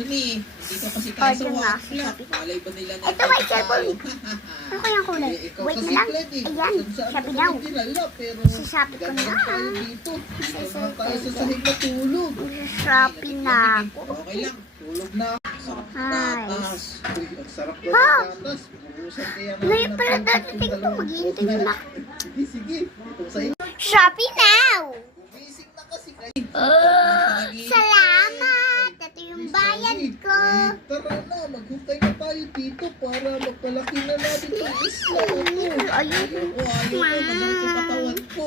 Suni. Hindi ka kasi kaya sa Order nga. workshop. Malay ba nila na Ito may cellphone. Ano kayang kulay? ikaw Wait kasi na lang. Clyde, Ayan, Shopee now. Pero Sa Shopee ko na ganun tayo lang. dito. Dito naman tayo sa sahig na tulog. Shopee na ako. Okay lang, tulog na. Sarap ng gatas. Uy, ang sarap daw Ha? ng gatas. Buhusan kaya natin Ngayon ng pala tubig dadating yung to. dalawang Maghihintay na lang. Sige, sige. Ito sa inyo. Shopee now! Gumising na kasi kayo. Salamat! Ito yung bayad ko. Tara na, maghukay na tayo dito para magpalaki na natin ang isla. Ayun. Ayoko, masakit yung katawan ko.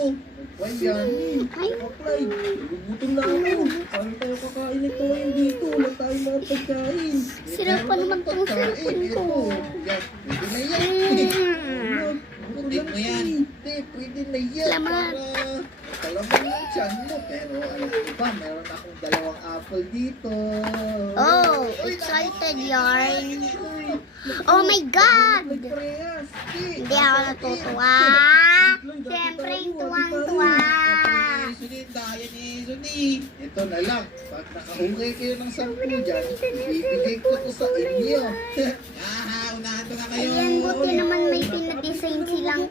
Ano ba yan? Ako, Clyde, gugutom na ako. Paano tayo kakain nito ngayon dito? Wala tayong mga pagkain. Sira pa naman tong cellphone ko. Yan, pwede na yan. Butin mo yan. Hindi, pwede na yan. Salamat. Para makalaman yung tiyan mo. Pero alam mo ba, meron akong dalawang apple dito. Oh, excited yarn. Oh my God! Nagparehas. Hindi ako natutuwa. Siyempre, yung tuwang-tuwa. Sunit, daya ni Suni. Ito na lang. Pag nakahukay kayo ng 10 dyan, ibibigay ko to sa inyo. Unahan ko na kayo. Ayan, buti naman may pinadesign silang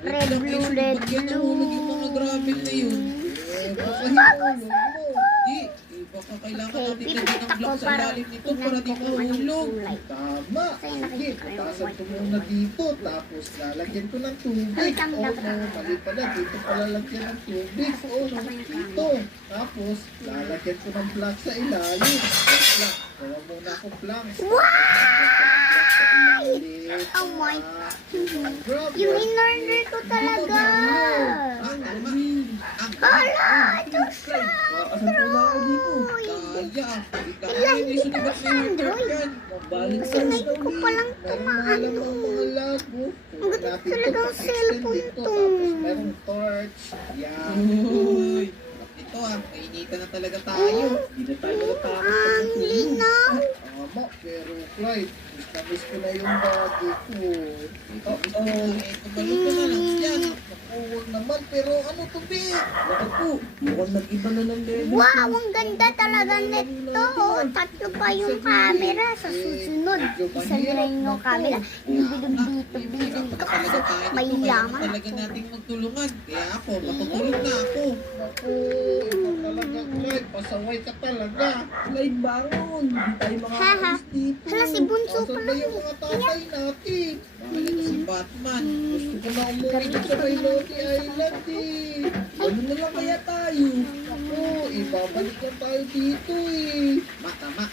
red, blue, red, blue. Yung mga gravel na yun. Baka hinulog mo. Di, baka kailangan Okay, natin lagyan pipit ng ako block sa para ilalim nito tingnan para di ko kung anong mahulog. kulay. Tama. Kasi Sige, nakikita ko yung putasan ko muna dito. Tapos lalagyan ko ng tubig. Ay, tama, Oh, tama. no, mali pala. Dito pala lagyan ng tubig. Oh, no, dito. Tapos lalagyan ko ng block sa ilalim. Wait lang. Gawa muna ako planks. Oh my. Yung in-order ko talaga. Hala, ito Android. Sanay ko palang tumahan doon. Ang ganda talagang cellphone to. Merong torch. Yan. Ito kainitan na talaga tayo. Hindi na tayo natatakot Ang ng tulog. linaw. Tama, pero Clyde, miss ko na yung body ko. Kumalit ka na lang dyan. Naku, huwag naman, pero ano to, Be? Naku, mukhang nag-iba na ng level. Wow, ang ganda talaga nito. Tatlo pa yung camera sa susunod. Isa na lang yung camera. Yung bilog-bilog ko kasi may yaman Talaga ako. nating magtulungan. Kaya ako, matutulog na ako. Naku, ito talaga, Clyde. Pasaway ka talaga. Clyde, bangon. Hindi tayo Haha. dito. Hala, si Bunso Asan pa ba lang yung mga tatay natin? Mahalaga si Batman. Gusto ko na umuwi dito sa Loki Island eh. Ano na lang kaya tayo? Ako, ibabalik lang tayo dito eh. Tama.